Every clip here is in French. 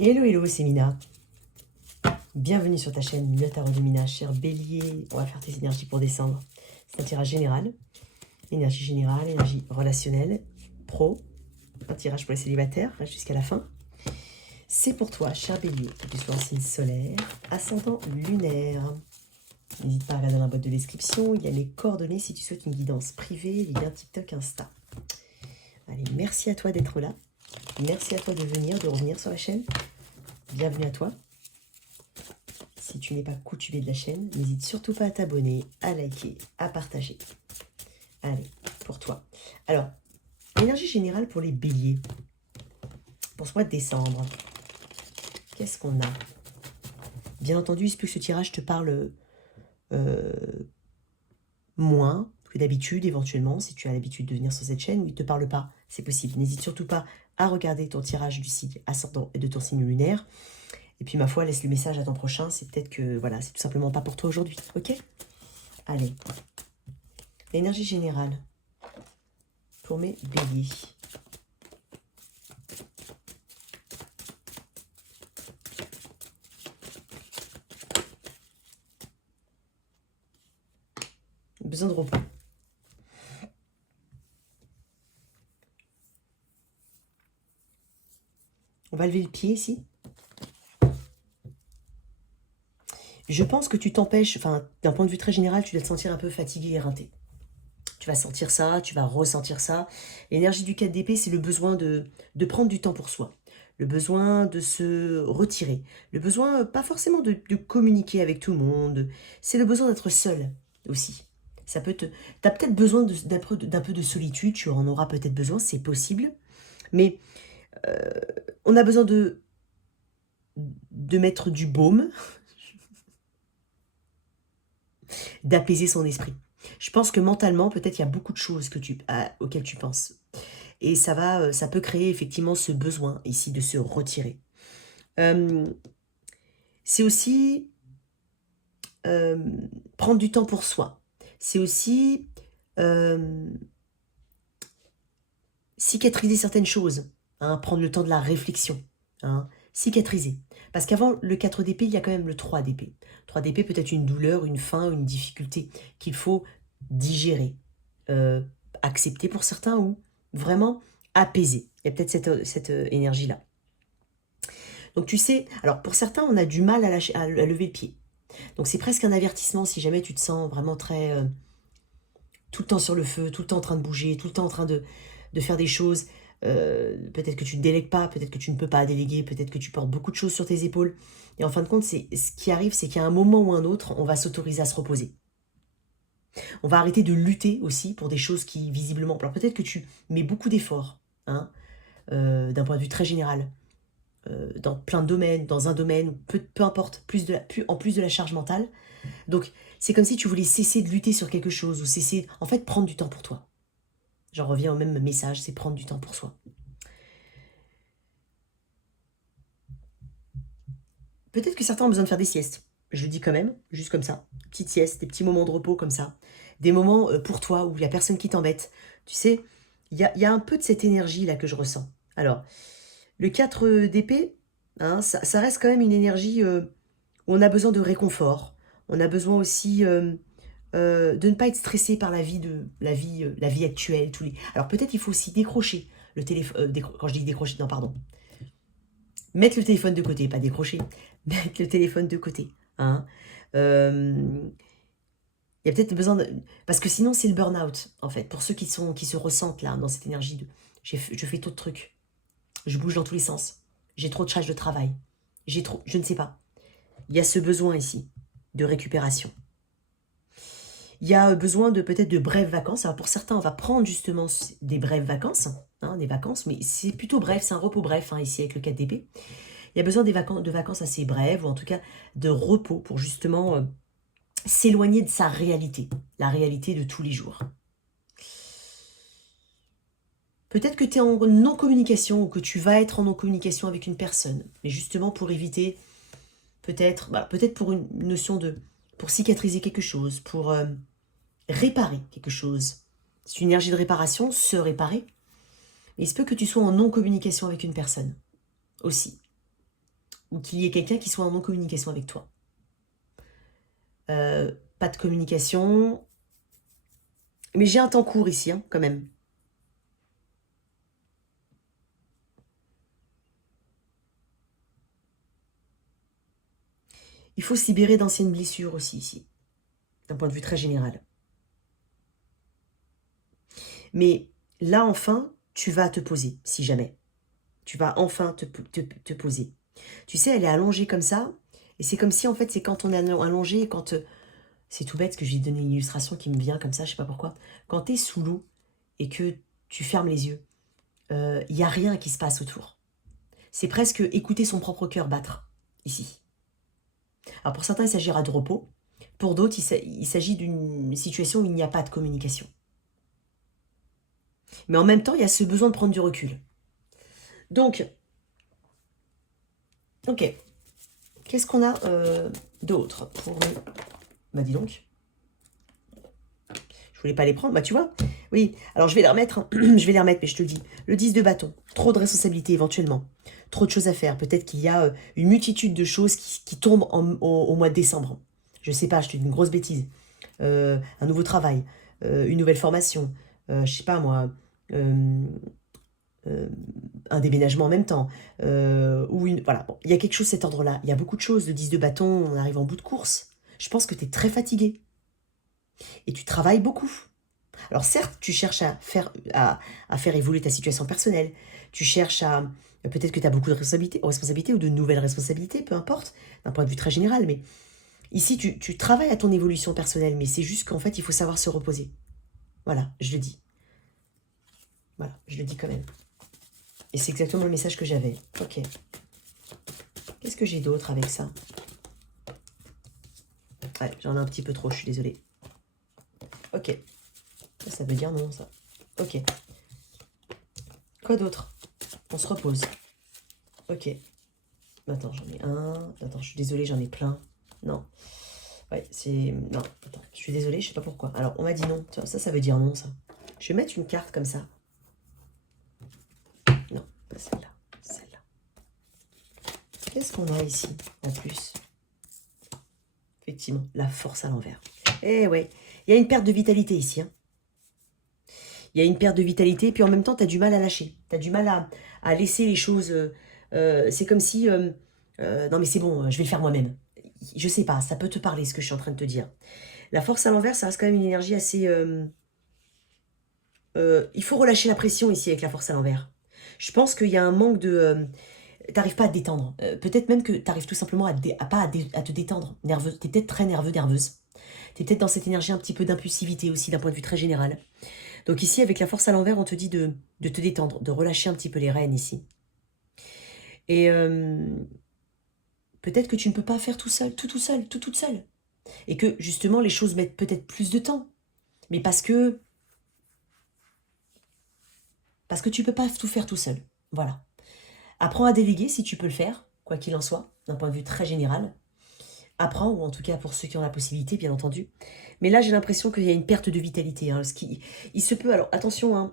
Hello, hello, c'est Mina. Bienvenue sur ta chaîne Le Tarot de Mina. Cher Bélier, on va faire tes énergies pour décembre. C'est un tirage général. Énergie générale, énergie relationnelle, pro. Un tirage pour les célibataires, reste jusqu'à la fin. C'est pour toi, cher Bélier, que tu sois en signe solaire, ascendant lunaire. N'hésite pas à regarder dans la boîte de description. Il y a les coordonnées si tu souhaites une guidance privée, les liens TikTok, Insta. Allez, merci à toi d'être là. Merci à toi de venir, de revenir sur la chaîne. Bienvenue à toi. Si tu n'es pas coutumier de la chaîne, n'hésite surtout pas à t'abonner, à liker, à partager. Allez, pour toi. Alors, énergie générale pour les béliers. Pour ce mois de décembre, qu'est-ce qu'on a? Bien entendu, il se peut que ce tirage te parle moins que d'habitude, éventuellement, si tu as l'habitude de venir sur cette chaîne, ou il ne te parle pas, c'est possible. N'hésite surtout pas à regarder ton tirage du signe ascendant et de ton signe lunaire. Et puis, ma foi, laisse le message à ton prochain. C'est peut-être que, voilà, c'est tout simplement pas pour toi aujourd'hui. Ok? Allez. L'énergie générale pour mes béliers. Besoin de repos. On va lever le pied ici. Je pense que tu t'empêches, enfin, d'un point de vue très général, tu dois te sentir un peu fatigué et éreinté. Tu vas sentir ça, tu vas ressentir ça. L'énergie du 4 d'épée, c'est le besoin de prendre du temps pour soi. Le besoin de se retirer. Le besoin, pas forcément de communiquer avec tout le monde. C'est le besoin d'être seul aussi. Ça peut te... Tu as peut-être besoin d'un peu de solitude, tu en auras peut-être besoin, c'est possible. Mais on a besoin de mettre du baume, d'apaiser son esprit. Je pense que mentalement, peut-être il y a beaucoup de choses auxquelles tu penses. Et ça peut créer effectivement ce besoin ici de se retirer. C'est aussi prendre du temps pour soi. C'est aussi cicatriser certaines choses. Hein, prendre le temps de la réflexion. Hein, cicatriser. Parce qu'avant le 4 d'épée, il y a quand même le 3 d'épée. 3 d'épée peut être une douleur, une faim, une difficulté qu'il faut digérer. Accepter pour certains ou vraiment apaiser. Il y a peut-être cette énergie-là. Donc tu sais, alors pour certains, on a du mal à lever le pied. Donc c'est presque un avertissement si jamais tu te sens vraiment très... tout le temps sur le feu, tout le temps en train de bouger, tout le temps en train de faire des choses. Peut-être que tu ne délègues pas, peut-être que tu ne peux pas déléguer, peut-être que tu portes beaucoup de choses sur tes épaules. Et en fin de compte, ce qui arrive, c'est qu'à un moment ou un autre, on va s'autoriser à se reposer. On va arrêter de lutter aussi pour des choses qui, visiblement... Alors peut-être que tu mets beaucoup d'efforts, hein, d'un point de vue très général, dans plein de domaines, dans un domaine, peu importe, en plus de la charge mentale. Donc, c'est comme si tu voulais cesser de lutter sur quelque chose, ou cesser, en fait, prendre du temps pour toi. J'en reviens au même message, c'est prendre du temps pour soi. Peut-être que certains ont besoin de faire des siestes. Je le dis quand même, juste comme ça. Petites siestes, des petits moments de repos comme ça. Des moments pour toi où il n'y a personne qui t'embête. Tu sais, il y a un peu de cette énergie-là que je ressens. Alors, le 4 d'épée, hein, ça reste quand même une énergie où on a besoin de réconfort. On a besoin aussi de ne pas être stressé par la vie actuelle. Alors peut-être il faut aussi décrocher le téléphone. Quand je dis décrocher, non pardon. Mettre le téléphone de côté, pas décrocher. Mettre le téléphone de côté. Hein. Il y a peut-être besoin de... Parce que sinon c'est le burn-out en fait. Pour ceux qui se ressentent là dans cette énergie de je fais trop de trucs. Je bouge dans tous les sens. J'ai trop de charge de travail. Je ne sais pas. Il y a ce besoin ici de récupération. Il y a besoin de peut-être de brèves vacances. Alors pour certains, on va prendre justement des brèves vacances, hein, des vacances, mais c'est plutôt bref, c'est un repos bref hein, ici avec le 4 d'épée. Il y a besoin de vacances assez brèves, ou en tout cas de repos pour justement s'éloigner de sa réalité, la réalité de tous les jours. Peut-être que tu es en non-communication ou que tu vas être en non-communication avec une personne, mais justement pour éviter, peut-être pour une notion de... pour cicatriser quelque chose, pour réparer quelque chose. C'est une énergie de réparation, se réparer. Mais il se peut que tu sois en non-communication avec une personne aussi. ou qu'il y ait quelqu'un qui soit en non-communication avec toi. Pas de communication. Mais j'ai un temps court ici, hein, quand même. Il faut se libérer d'anciennes blessures aussi ici, d'un point de vue très général. Mais là, enfin, tu vas te poser, si jamais. Tu vas enfin te poser. Tu sais, elle est allongée comme ça, et c'est comme si, en fait, c'est quand on est allongé, quand... c'est tout bête que j'ai donné une illustration qui me vient comme ça, je sais pas pourquoi. Quand tu es sous l'eau et que tu fermes les yeux, il n'y a rien qui se passe autour. C'est presque écouter son propre cœur battre, ici. Alors pour certains, il s'agira de repos. Pour d'autres, il s'agit d'une situation où il n'y a pas de communication. Mais en même temps, il y a ce besoin de prendre du recul. Donc, ok. Qu'est-ce qu'on a d'autre pour nous? Bah dis donc. Je voulais pas les prendre, bah tu vois. Oui, alors je vais les remettre, hein. Je vais les remettre, mais je te le dis. Le 10 de bâton, trop de responsabilités éventuellement. Trop de choses à faire. Peut-être qu'il y a une multitude de choses qui tombent au mois de décembre. Je sais pas, je te dis une grosse bêtise. Un nouveau travail, une nouvelle formation, je sais pas moi, un déménagement en même temps, voilà, bon, il y a quelque chose de cet ordre-là. Il y a beaucoup de choses, le 10 de bâton, on arrive en bout de course. Je pense que tu es très fatigué. Et tu travailles beaucoup. Alors certes, tu cherches à faire évoluer ta situation personnelle. Tu cherches à... Peut-être que tu as beaucoup de responsabilités ou de nouvelles responsabilités, peu importe, d'un point de vue très général. Mais ici, tu travailles à ton évolution personnelle, mais c'est juste qu'en fait, il faut savoir se reposer. Voilà, je le dis. Voilà, je le dis quand même. Et c'est exactement le message que j'avais. Ok. Qu'est-ce que j'ai d'autre avec ça? Ouais, j'en ai un petit peu trop, je suis désolée. Ok. Ça veut dire non, ça. Ok. Quoi d'autre? On se repose. Ok. Attends, j'en ai un. Attends, je suis désolée, j'en ai plein. Non. Ouais, c'est... Non, attends, je suis désolée, je sais pas pourquoi. Alors, on m'a dit non. Ça veut dire non, ça. Je vais mettre une carte comme ça. Non, pas celle-là. Celle-là. Qu'est-ce qu'on a ici, en plus? Effectivement, la force à l'envers. Eh ouais, il y a une perte de vitalité ici, hein. Il y a une perte de vitalité, puis en même temps, tu as du mal à lâcher. Tu as du mal à laisser les choses... c'est comme si... non mais c'est bon, je vais le faire moi-même. Je sais pas, ça peut te parler ce que je suis en train de te dire. La force à l'envers, ça reste quand même une énergie assez... il faut relâcher la pression ici avec la force à l'envers. Je pense qu'il y a un manque de... t'arrives pas à te détendre. Peut-être même que t'arrives tout simplement à te détendre. Nerveuse. T'es peut-être très nerveux, nerveuse. T'es peut-être dans cette énergie un petit peu d'impulsivité aussi, d'un point de vue très général. Donc ici, avec la force à l'envers, on te dit de te détendre, de relâcher un petit peu les rênes ici. Et peut-être que tu ne peux pas faire tout seul, toute seule. Et que justement, les choses mettent peut-être plus de temps. Mais parce que tu peux pas tout faire tout seul. Voilà. Apprends à déléguer si tu peux le faire, quoi qu'il en soit, d'un point de vue très général. Apprends, ou en tout cas pour ceux qui ont la possibilité, bien entendu. Mais là, j'ai l'impression qu'il y a une perte de vitalité. Hein, il se peut, alors attention, hein,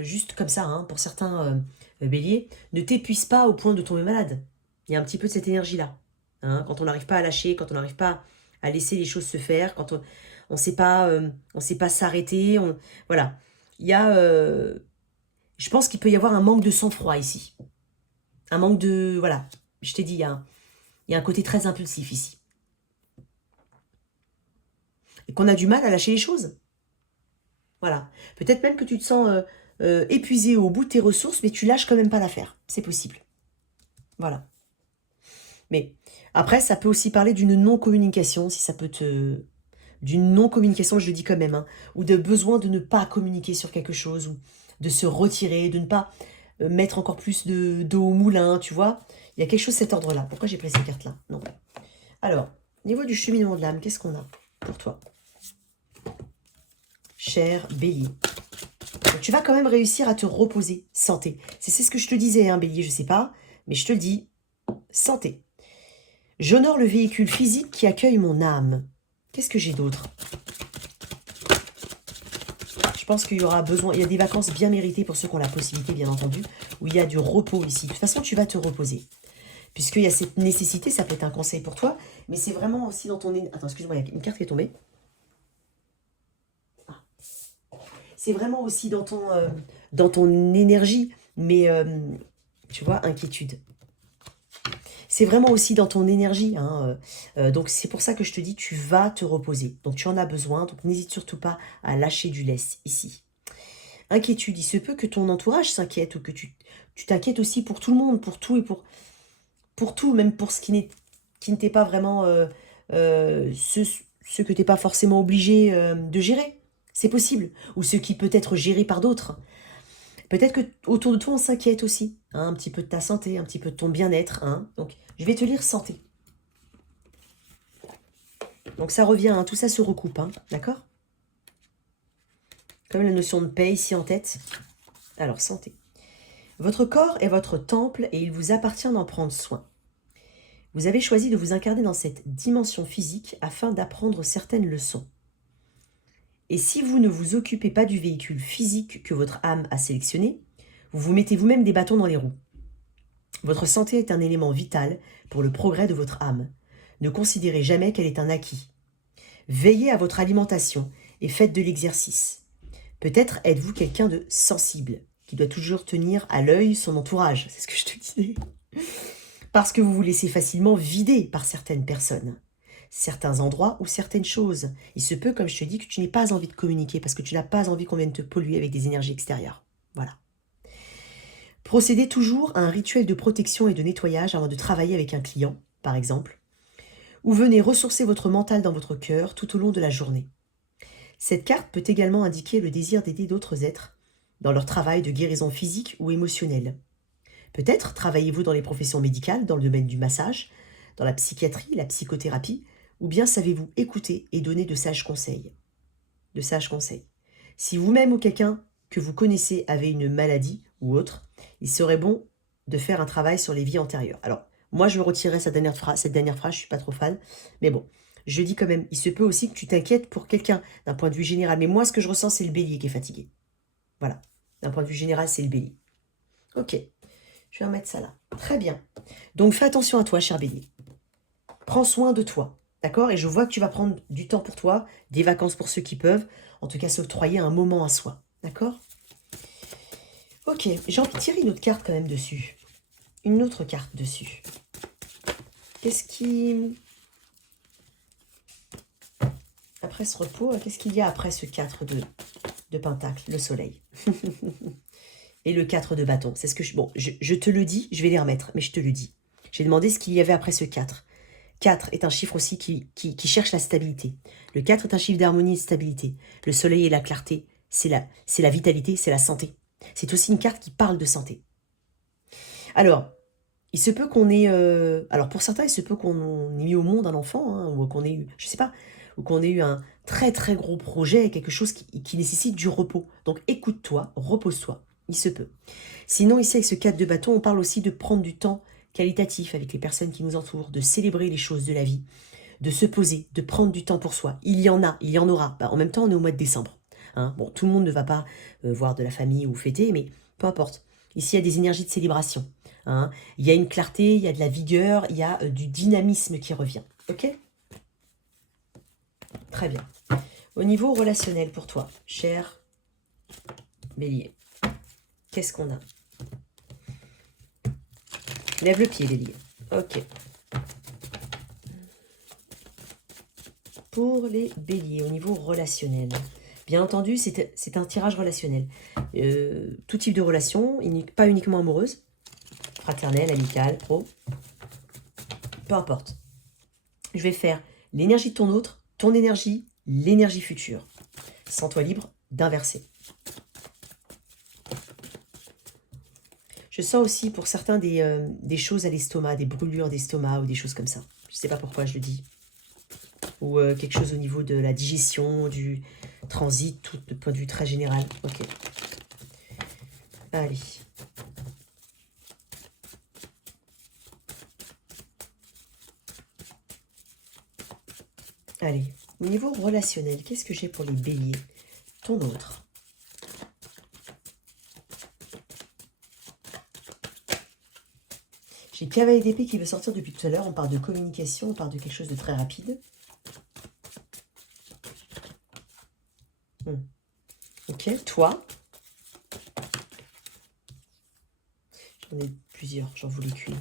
juste comme ça, hein, pour certains béliers, ne t'épuise pas au point de tomber malade. Il y a un petit peu de cette énergie-là. Hein, quand on n'arrive pas à lâcher, quand on n'arrive pas à laisser les choses se faire, quand on ne sait pas s'arrêter. Voilà. Il y a... je pense qu'il peut y avoir un manque de sang-froid ici. Un manque de... Voilà. Je t'ai dit, il y a un côté très impulsif ici. Et qu'on a du mal à lâcher les choses. Voilà. Peut-être même que tu te sens épuisé au bout de tes ressources, mais tu lâches quand même pas l'affaire. C'est possible. Voilà. Mais après, ça peut aussi parler d'une non-communication, si ça peut te... D'une non-communication, je le dis quand même, hein, ou de besoin de ne pas communiquer sur quelque chose, ou de se retirer, de ne pas mettre encore plus d'eau au moulin, tu vois. Il y a quelque chose de cet ordre-là. Pourquoi j'ai pris ces cartes-là? Non. Alors, niveau du cheminement de l'âme, qu'est-ce qu'on a pour toi? Cher Bélier. Donc, tu vas quand même réussir à te reposer. Santé. C'est ce que je te disais, hein, Bélier, je sais pas, mais je te le dis. Santé. J'honore le véhicule physique qui accueille mon âme. Qu'est-ce que j'ai d'autre? Je pense qu'il y aura besoin... Il y a des vacances bien méritées pour ceux qui ont la possibilité, bien entendu, où il y a du repos ici. De toute façon, tu vas te reposer. puisqu'il y a cette nécessité, ça peut être un conseil pour toi, mais c'est vraiment aussi dans ton... Attends, excuse-moi, il y a une carte qui est tombée. Ah. C'est vraiment aussi dans ton énergie, mais tu vois, inquiétude. C'est vraiment aussi dans ton énergie. Hein, donc c'est pour ça que je te dis, tu vas te reposer. Donc tu en as besoin, donc n'hésite surtout pas à lâcher du lest ici. Inquiétude, il se peut que ton entourage s'inquiète ou que tu t'inquiètes aussi pour tout le monde, pour tout et pour tout, même pour ce qui ne t'est pas vraiment ce que tu n'es pas forcément obligé de gérer. C'est possible. Ou ce qui peut être géré par d'autres. Peut-être que autour de toi, on s'inquiète aussi. Hein, un petit peu de ta santé, un petit peu de ton bien-être. Hein. Donc, je vais te lire santé. Donc, ça revient, hein, tout ça se recoupe. Hein, d'accord? Comme la notion de paix ici en tête. Alors, santé. Votre corps est votre temple et il vous appartient d'en prendre soin. Vous avez choisi de vous incarner dans cette dimension physique afin d'apprendre certaines leçons. Et si vous ne vous occupez pas du véhicule physique que votre âme a sélectionné, vous vous mettez vous-même des bâtons dans les roues. Votre santé est un élément vital pour le progrès de votre âme. Ne considérez jamais qu'elle est un acquis. Veillez à votre alimentation et faites de l'exercice. Peut-être êtes-vous quelqu'un de sensible, qui doit toujours tenir à l'œil son entourage, c'est ce que je te disais. Parce que vous vous laissez facilement vider par certaines personnes, certains endroits ou certaines choses. Il se peut, comme je te dis, que tu n'aies pas envie de communiquer parce que tu n'as pas envie qu'on vienne te polluer avec des énergies extérieures. Voilà. Procédez toujours à un rituel de protection et de nettoyage avant de travailler avec un client, par exemple, ou venez ressourcer votre mental dans votre cœur tout au long de la journée. Cette carte peut également indiquer le désir d'aider d'autres êtres dans leur travail de guérison physique ou émotionnelle. Peut-être travaillez-vous dans les professions médicales, dans le domaine du massage, dans la psychiatrie, la psychothérapie, ou bien savez-vous écouter et donner de sages conseils. De sages conseils. Si vous-même ou quelqu'un que vous connaissez avait une maladie ou autre, il serait bon de faire un travail sur les vies antérieures. Alors, moi, je retirerai cette dernière phrase, je ne suis pas trop fan, mais bon, je dis quand même, il se peut aussi que tu t'inquiètes pour quelqu'un d'un point de vue général, mais moi, ce que je ressens, c'est le bélier qui est fatigué. Voilà, d'un point de vue général, c'est le bélier. Ok, je vais remettre ça là. Très bien. Donc, fais attention à toi, cher bélier. Prends soin de toi, d'accord? Et je vois que tu vas prendre du temps pour toi, des vacances pour ceux qui peuvent, en tout cas s'octroyer un moment à soi, d'accord? Ok, j'ai envie de tirer une autre carte quand même dessus. Une autre carte dessus. Qu'est-ce qui... Après ce repos, qu'est-ce qu'il y a après ce 4 de pentacle, le soleil? Et le 4 de bâton, c'est ce que je... Bon, je te le dis, je vais les remettre, mais je te le dis. J'ai demandé ce qu'il y avait après ce 4. 4 est un chiffre aussi qui cherche la stabilité. Le 4 est un chiffre d'harmonie et de stabilité. Le soleil et la clarté, c'est la vitalité, c'est la santé. C'est aussi une carte qui parle de santé. Alors, il se peut qu'on ait... alors, pour certains, il se peut qu'on ait mis au monde un enfant, hein, ou qu'on ait eu, je sais pas, ou qu'on ait eu un très très gros projet, quelque chose qui nécessite du repos. Donc, écoute-toi, repose-toi. Il se peut. Sinon, ici, avec ce 4 de bâton, on parle aussi de prendre du temps qualitatif avec les personnes qui nous entourent, de célébrer les choses de la vie, de se poser, de prendre du temps pour soi. Il y en a, il y en aura. Bah, en même temps, on est au mois de décembre. Hein. Bon, tout le monde ne va pas voir de la famille ou fêter, mais peu importe. Ici, il y a des énergies de célébration. Hein. Il y a une clarté, il y a de la vigueur, il y a du dynamisme qui revient. Ok? Très bien. Au niveau relationnel pour toi, cher Bélier, qu'est-ce qu'on a? Lève le pied, Bélier. Ok. Pour les béliers, au niveau relationnel, bien entendu, c'est un tirage relationnel. Tout type de relation, pas uniquement amoureuse, fraternelle, amicale, pro, peu importe. Je vais faire l'énergie de ton autre, ton énergie, l'énergie future. Sens-toi libre d'inverser. Je sens aussi pour certains des choses à l'estomac, des brûlures d'estomac ou des choses comme ça. Je ne sais pas pourquoi je le dis. Ou quelque chose au niveau de la digestion, du transit, tout de point de vue très général. Ok. Allez. Allez. Au niveau relationnel, qu'est-ce que j'ai pour les béliers? Ton autre. J'ai le cavalier d'épée qui veut sortir depuis tout à l'heure. On parle de communication, on parle de quelque chose de très rapide. Ok, toi. J'en ai plusieurs, j'en voulais qu'une.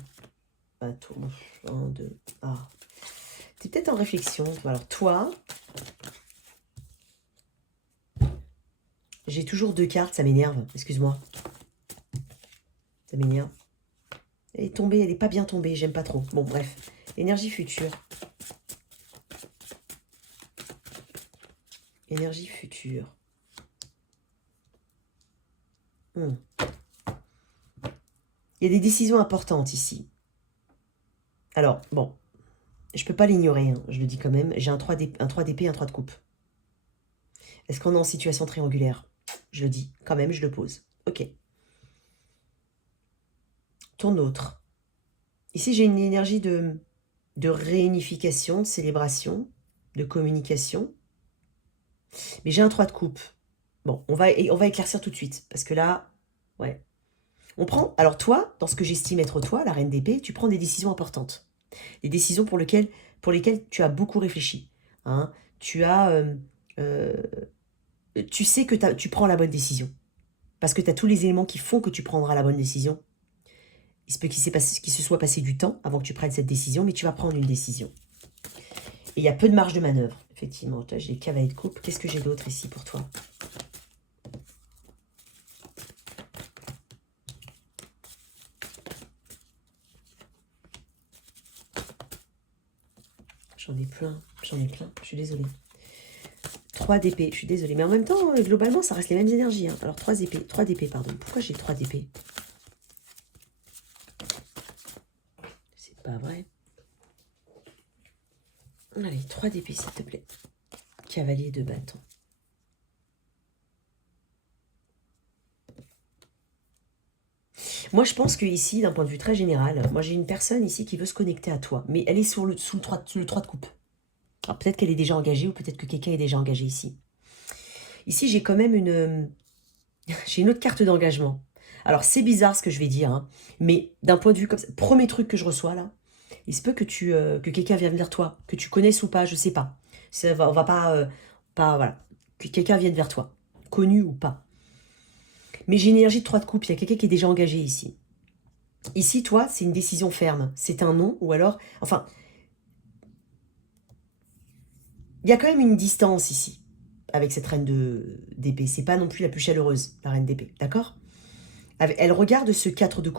Bateau, 1, 2, ah. T'es peut-être en réflexion. Alors, toi, j'ai toujours 2 cartes, ça m'énerve. Excuse-moi. Ça m'énerve. Elle est tombée, elle n'est pas bien tombée, j'aime pas trop. Bon, bref. Énergie future. Énergie future. Il y a des décisions importantes ici. Alors, bon, je peux pas l'ignorer, hein, je le dis quand même. J'ai un 3 d'épée, un 3 de coupe. Est-ce qu'on est en situation triangulaire? Je le dis, quand même, je le pose. Ok. Ton autre. Ici, j'ai une énergie de réunification, de célébration, de communication. Mais j'ai un 3 de coupe. Bon, on va éclaircir tout de suite. Parce que là, ouais. On prend, alors toi, dans ce que j'estime être toi, la reine d'épée, tu prends des décisions importantes. Des décisions pour lesquelles tu as beaucoup réfléchi. Hein. Tu sais que tu prends la bonne décision. Parce que tu as tous les éléments qui font que tu prendras la bonne décision. Il se peut qu'il se soit passé du temps avant que tu prennes cette décision, mais tu vas prendre une décision. Et il y a peu de marge de manœuvre, effectivement. Là, j'ai les cavaliers de coupe. Qu'est-ce que j'ai d'autre ici pour toi? J'en ai plein, je suis désolée. 3 d'épée, je suis désolée. Mais en même temps, globalement, ça reste les mêmes énergies. Hein. Alors, 3 d'épée, pardon. Pourquoi j'ai 3 d'épée? C'est pas vrai. Allez, 3 d'épée, s'il te plaît. Cavalier de bâton. Moi, je pense que ici, d'un point de vue très général, moi, j'ai une personne ici qui veut se connecter à toi. Mais elle est sous le 3 de coupe. Alors, peut-être qu'elle est déjà engagée ou peut-être que quelqu'un est déjà engagé ici. Ici, j'ai quand même j'ai une autre carte d'engagement. Alors, c'est bizarre ce que je vais dire, hein, mais d'un point de vue comme ça, premier truc que je reçois là, il se peut que que quelqu'un vienne vers toi, que tu connaisses ou pas, je sais pas. On va pas voilà, que quelqu'un vienne vers toi, connu ou pas. Mais j'ai une énergie de 3 de coupe, il y a quelqu'un qui est déjà engagé ici. Ici, toi, c'est une décision ferme, c'est un non, ou alors, enfin, il y a quand même une distance ici, avec cette reine d'épée. C'est pas non plus la plus chaleureuse, la reine d'épée, d'accord? Elle regarde ce 4 de coupe.